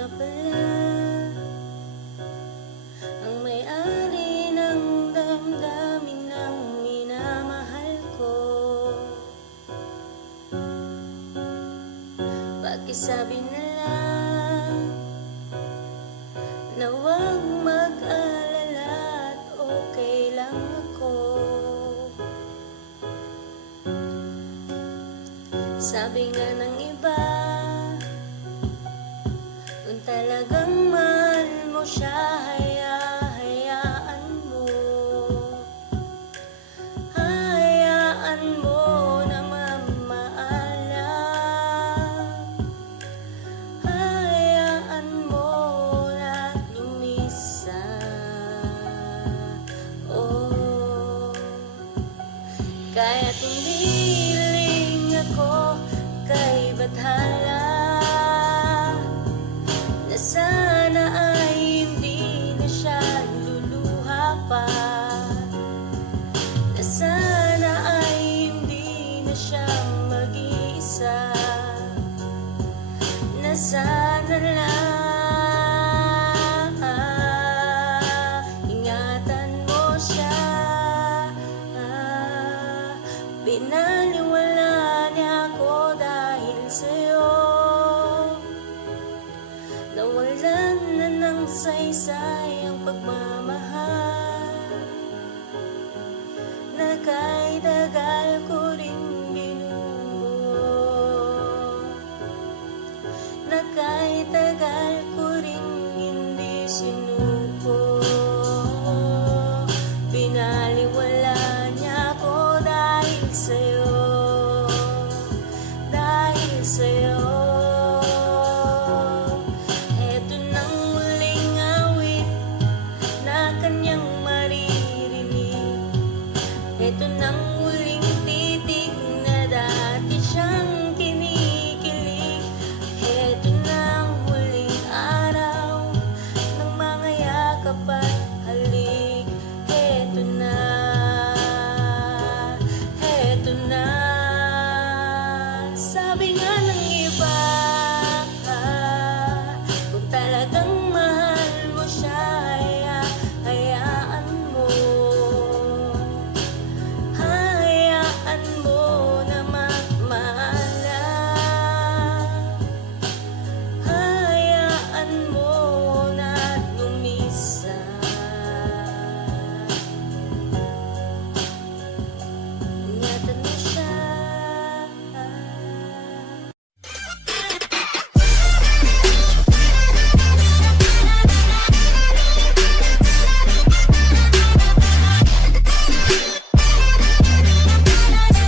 nga pala ang may-ari ng damdamin ng minamahal ko. Pakisabi na lang na huwag mag-alala at okay lang ako. Sabi nga ng iba, kung talagang mahal mo siya, hayaan mo. Hayaan mo na mamaalam. Hayaan mo na lumisan. Oh, kaya't umiling ako kay bathala na sana ay hindi na siya luluha pa, na sana ay hindi na siya mag-iisa, na sana lang ingatan mo siya. Pinaniwala niya ako dahil sa'yo, nawalan na ng saysay ang pagmamahal na kay tagal ko rin binuo, na kay tagal ko rin hindi sinuko. Pinaliwala niya ako dahil sa'yo, dahil sa'yo. Eto nang muling awit na kanyang maririnig, eto nang muling titig na dati siyang kinikilig, eto nang huling araw ng mga yakap at halik, eto na, eto na. Sabi nga ng iba,